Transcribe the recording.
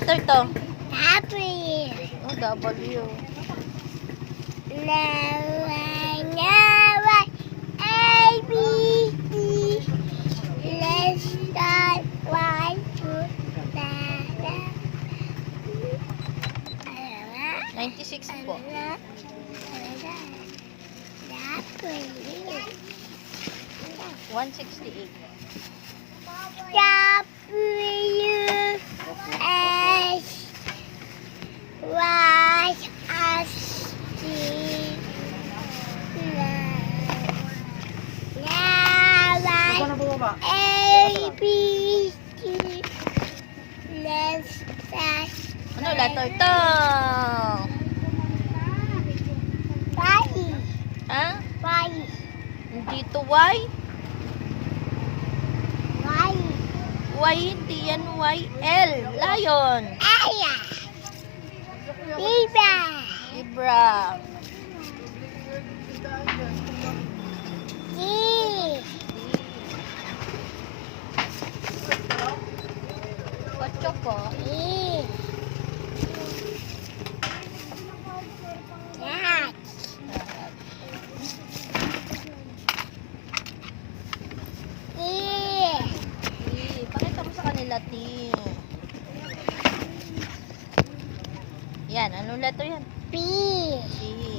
letter to? W. Oh, W. A, B, C. Let's start 1, 2, 96 po. 168. W, S, Y, S, T, A, B, C. Let's start Ano letter to? Y. Ha? Y. Hindi to Y? Y. Y, hindi yan Y. L. Lion. Aya. Iba. Zebra. G. Ocho po. E. Cat. E. Pakita mo sa kanila, T. Yan, anong letter yan? B. T.